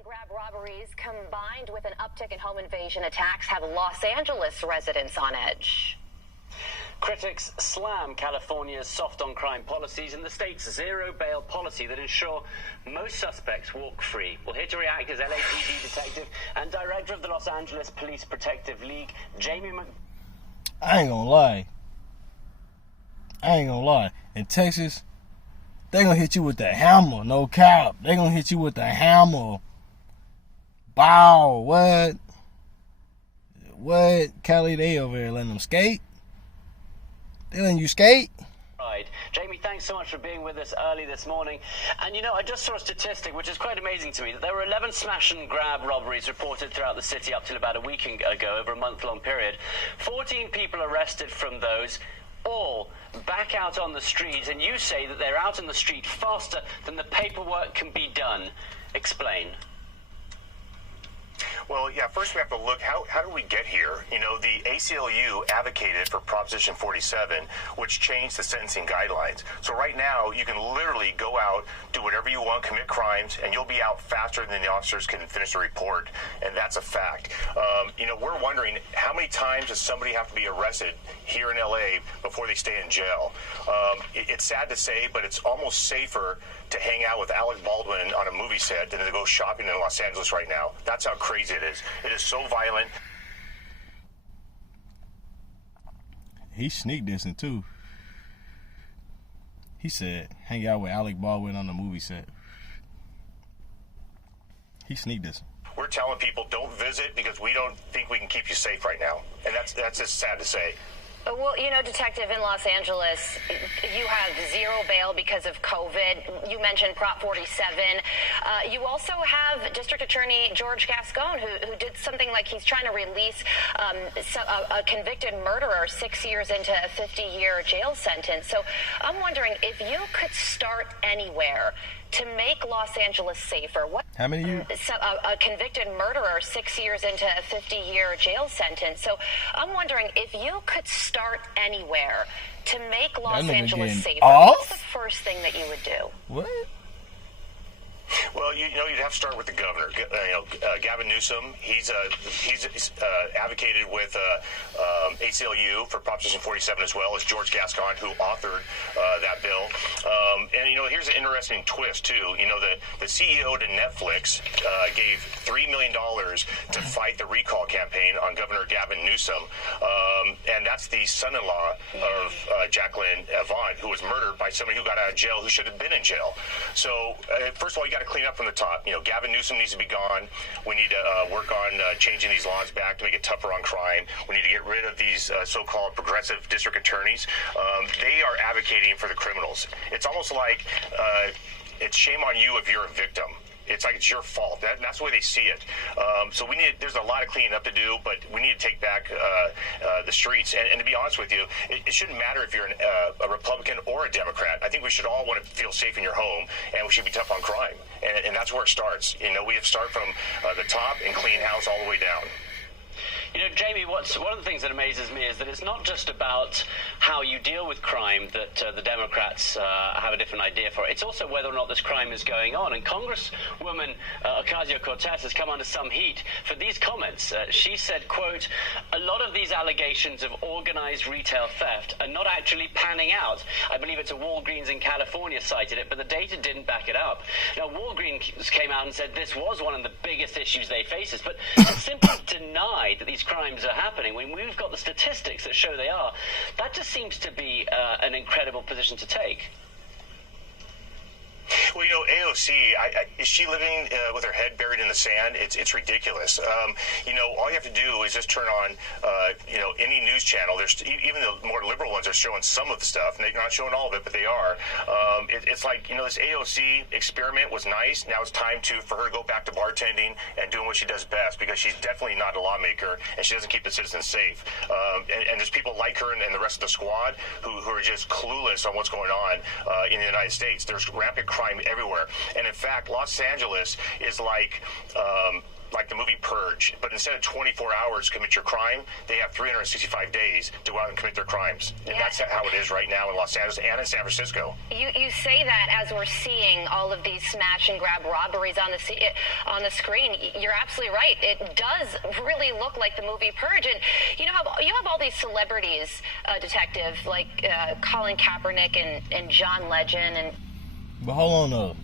and grab robberies combined with an uptick in home invasion attacks have Los Angeles residents on edge. Critics slam California's soft-on-crime policies and the state's zero-bail policy that ensure most suspects walk free. Well, here to react is LAPD detective and director of the Los Angeles Police Protective League, Jamie Mc... I ain't gonna lie. In Texas, they gonna hit you with the hammer, no cap. They gonna hit you with the hammer. Bow, what? Cali, they over there letting them skate? They letting you skate? Right. Jamie, thanks so much for being with us early this morning. And you know, I just saw a statistic which is quite amazing to me, that there were 11 smash and grab robberies reported throughout the city up till about a week ago, over a month-long period. 14 people arrested from those, all back out on the streets, and you say that they're out on the street faster than the paperwork can be done. Explain. Well, yeah, first we have to look, how did we get here? You know, the ACLU advocated for Proposition 47, which changed the sentencing guidelines. So right now, you can literally go out, do whatever you want, commit crimes, and you'll be out faster than the officers can finish the report, and that's a fact. You know, we're wondering, how many times does somebody have to be arrested here in LA before they stay in jail? It's sad to say, but it's almost safer to hang out with Alec Baldwin on a movie set than to go shopping in Los Angeles right now. That's how crazy it is. It is so violent. He sneak dissing too. He said, hang out with Alec Baldwin on the movie set. He sneak dissing. We're telling people don't visit because we don't think we can keep you safe right now. And that's just sad to say. Well, you know, Detective, in Los Angeles, you have zero bail because of COVID. You mentioned Prop 47. You also have District Attorney George Gascon, who did something like he's trying to release a convicted murderer 6 years into a 50-year jail sentence. So I'm wondering if you could start anywhere to make Los Angeles safer. What? How many years? A convicted murderer 6 years into a 50-year jail sentence. So I'm wondering if you could start anywhere to make Los Angeles safer. What's the first thing that you would do? What? Well, you know, you'd have to start with the governor. Gavin Newsom. He's advocated with ACLU for Proposition 47 as well as George Gascon, who authored that bill. And you know, here's an interesting twist too. You know, the CEO to Netflix gave $3 million to fight the recall campaign on Governor Gavin Newsom, and that's the son-in-law of Jacqueline Avant, who was murdered by somebody who got out of jail who should have been in jail. So first of all, you got to clean up from the top. You know, Gavin Newsom needs to be gone. We need to work on changing these laws back to make it tougher on crime. We need to get rid of these so-called progressive district attorneys. They are advocating for the criminals. It's almost like it's shame on you if you're a victim. It's like it's your fault. That's the way they see it. So there's a lot of cleaning up to do, but we need to take back the streets. And to be honest with you, it shouldn't matter if you're a Republican or a Democrat. I think we should all want to feel safe in your home, and we should be tough on crime. And that's where it starts. You know, we have to start from the top and clean house all the way down. You know, Jamie, one of the things that amazes me is that it's not just about how you deal with crime that the Democrats have a different idea for. It's also whether or not this crime is going on. And Congresswoman Ocasio-Cortez has come under some heat for these comments. She said, quote, "A lot of these allegations of organized retail theft are not actually panning out." I believe it's a Walgreens in California cited it, but the data didn't back it up. Now, Walgreens came out and said this was one of the biggest issues they face, but to simply deny that these crimes are happening when we've got the statistics that show they are, that just seems to be an incredible position to take. Well, you know, AOC, is she living with her head buried in the sand? It's ridiculous. You know, all you have to do is just turn on, you know, any news channel. There's even the more liberal ones are showing some of the stuff. And they're not showing all of it, but they are. It's like, you know, this AOC experiment was nice. Now it's time for her to go back to bartending and doing what she does best, because she's definitely not a lawmaker and she doesn't keep the citizens safe. And there's people like her and the rest of the squad who are just clueless on what's going on in the United States. There's rampant crime everywhere. And in fact, Los Angeles is like like the movie Purge, but instead of 24 hours to commit your crime, they have 365 days to go out and commit their crimes. And that's how it is right now in Los Angeles and in San Francisco. You say that as we're seeing all of these smash and grab robberies on the screen. You're absolutely right. It does really look like the movie Purge. And you have all these celebrities, detective, like Colin Kaepernick and John Legend. And But hold on though.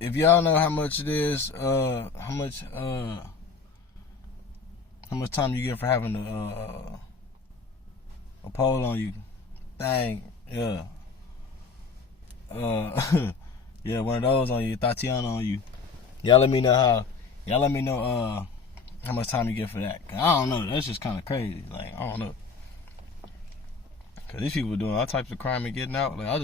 If y'all know how much it is, how much time you get for having a pole on you, dang, yeah, yeah, one of those on you, Tatiana on you. Y'all let me know how much time you get for that. 'Cause I don't know. That's just kind of crazy. Like, I don't know. Cause these people doing all types of crime and getting out. Like, I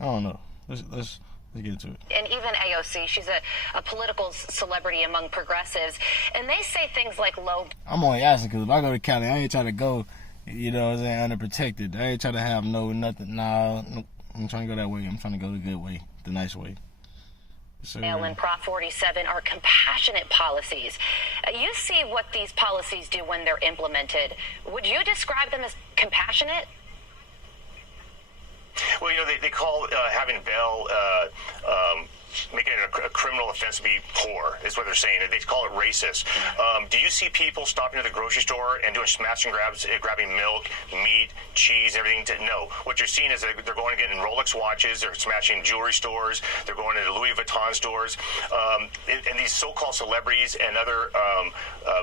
don't know. Let's get into it. And even AOC, she's a political celebrity among progressives, and they say things like low. I'm only asking because if I go to Cali, I ain't trying to go, you know what I'm saying, underprotected. I ain't trying to have nothing. Nah, I'm trying to go that way. I'm trying to go the good way, the nice way. So, And Prop 47 are compassionate policies. You see what these policies do when they're implemented. Would you describe them as compassionate? Well, they call having bail, making it a criminal offense to be poor, is what they're saying. They call it racist. Do you see people stopping at the grocery store and doing smash and grabs, grabbing milk, meat, cheese, everything? No. What you're seeing is that they're going and getting Rolex watches, they're smashing jewelry stores, they're going into Louis Vuitton stores. And these so-called celebrities and other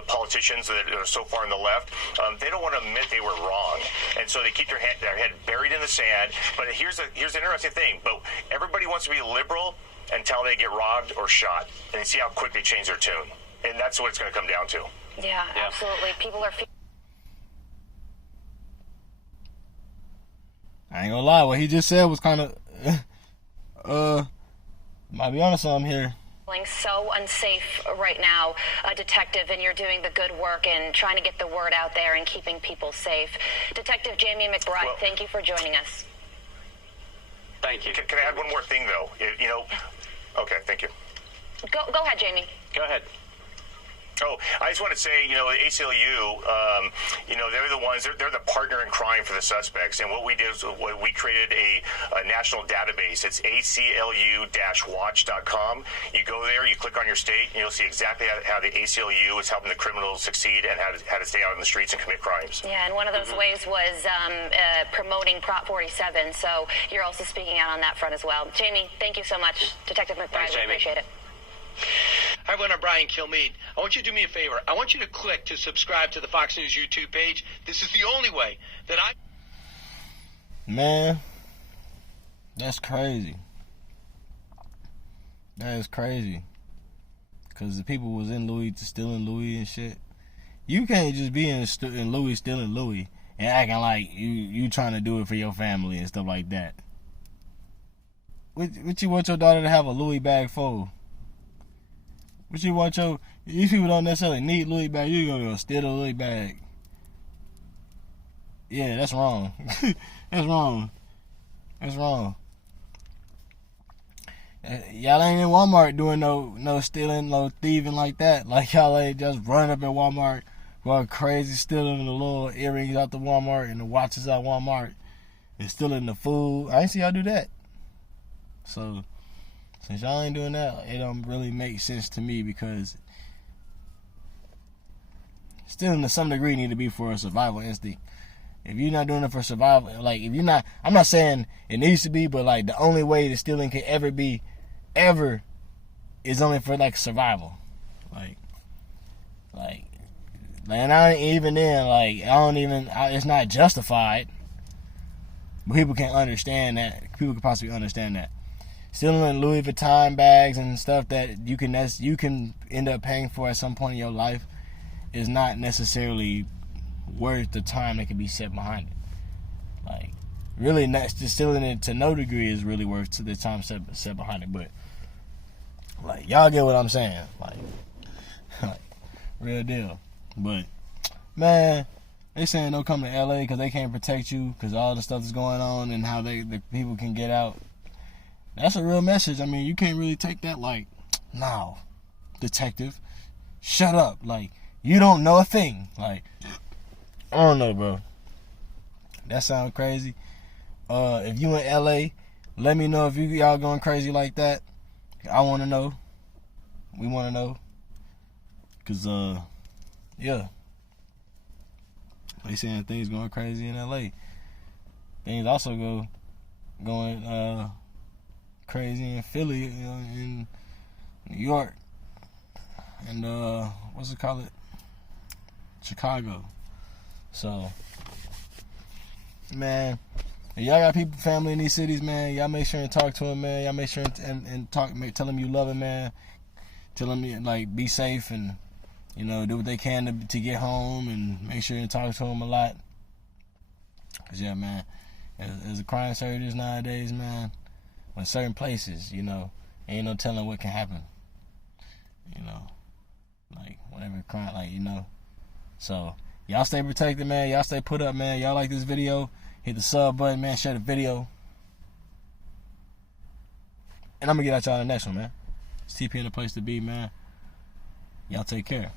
politicians that are so far on the left, they don't want to admit they were wrong. And so they keep their head buried in the sand. But here's an interesting thing. But everybody wants to be liberal until they get robbed or shot, and you see how quick they change their tune. And that's what it's going to come down to. Yeah, absolutely. People are I ain't gonna lie, what he just said was kind of, might be onto something here. feeling so unsafe right now, Detective, and you're doing the good work and trying to get the word out there and keeping people safe. Detective Jamie McBride, thank you for joining us. Thank you. Can I add one more thing, though? Okay, thank you. Go ahead, Jamie. Go ahead. Oh, I just want to say, the ACLU, they're the ones, they're the partner in crime for the suspects. And what we did is we created a national database. It's aclu-watch.com. You go there, you click on your state, and you'll see exactly how the ACLU is helping the criminals succeed and how to stay out in the streets and commit crimes. Yeah, and one of those ways was promoting Prop 47. So you're also speaking out on that front as well. Jamie, thank you so much. Detective McBride, Thanks, we Jamie. appreciate it. Hi, everyone. I'm Brian Kilmeade. I want you to do me a favor. I want you to click to subscribe to the Fox News YouTube page. This is the only way that I... Man, that's crazy. That is crazy. Because the people was in Louis, stealing Louis and shit. You can't just be in Louis, stealing Louis, and acting like you trying to do it for your family and stuff like that. What you want your daughter to have a Louis bag for? What you want these people don't necessarily need Louis bag. You're going to go steal a Louis bag. Yeah, that's wrong. That's wrong. That's wrong. Y'all ain't in Walmart doing no stealing, no thieving like that. Like y'all ain't just running up at Walmart going crazy, stealing the little earrings out the Walmart and the watches out Walmart and stealing the food. I ain't see y'all do that. So since y'all ain't doing that, it don't really make sense to me, because stealing to some degree need to be for a survival instinct. If you're not doing it for survival, like if you're not, I'm not saying it needs to be, but like the only way that stealing can ever be, is only for like survival. And I ain't even then, it's not justified. But people can understand that. People can possibly understand that. Stealing Louis Vuitton bags and stuff that you can end up paying for at some point in your life is not necessarily worth the time that can be set behind it. Like, really, just stealing it to no degree is really worth the time set behind it. But like, y'all get what I'm saying? Like real deal. But man, They saying don't come to LA because they can't protect you because all the stuff is going on and how the people can get out. That's a real message. I mean, you can't really take that like, no, detective, shut up. Like, you don't know a thing. Like, I don't know, bro. That sounds crazy. If you in LA, let me know if y'all going crazy like that. I want to know. We want to know. Because, yeah. They saying things going crazy in LA. Things also going crazy in Philly, you know, in New York, and what's it called? Chicago. So, man, if y'all got people, family in these cities, man, y'all make sure and talk to them, man. Y'all make sure and talk, tell them you love them, man. Tell them like be safe and, you know, do what they can to get home and make sure and talk to them a lot. Cause yeah, man, as a crime surges nowadays, man, in certain places, you know, ain't no telling what can happen. You know, like whatever crime, like, you know. So y'all stay protected, man. Y'all stay put up, man. Y'all like this video, hit the sub button, man. Share the video, and I'm gonna get at y'all in the next one, man. It's TP in the place to be, man. Y'all take care.